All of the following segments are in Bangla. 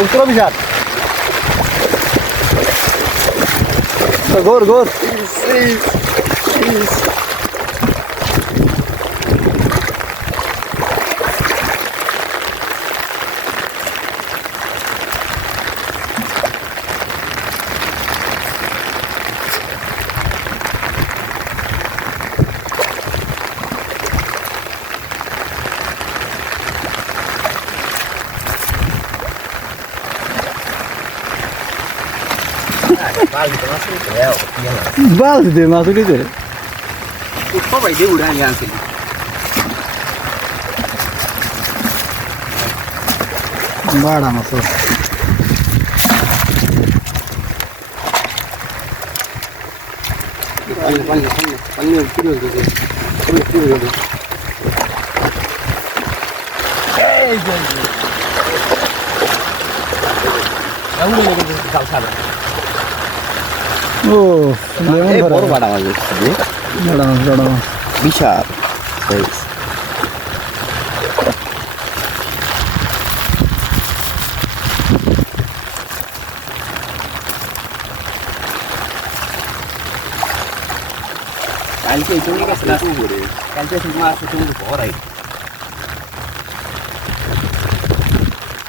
Ultra bijar. Gor. Is. Balde de maço que dizer. Só vai de uran assim. Bada maço. Pani kilo de. Kilo de. Ei, gente. É um negócio de calçada. O lemon ধরা বড় বাড়া মাছ দেখছি বড় মাছ বিশাল সাইজ কালকে তুমি গেছে না করে কালকে মাছ তুমি ভরাই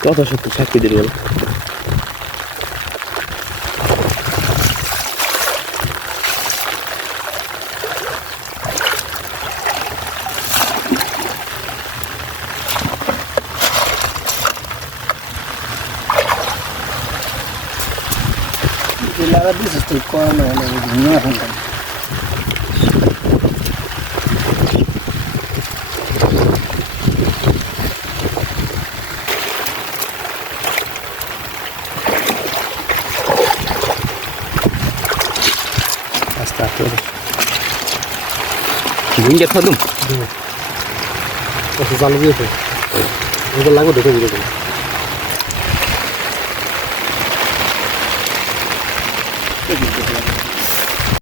কত সত্যি সাক্ষী দিয়ে গেল Ahora dices estoy con no arrancan. Hasta todo. Gunja thadum. Eso sale bien. Eso lago de todo. Qué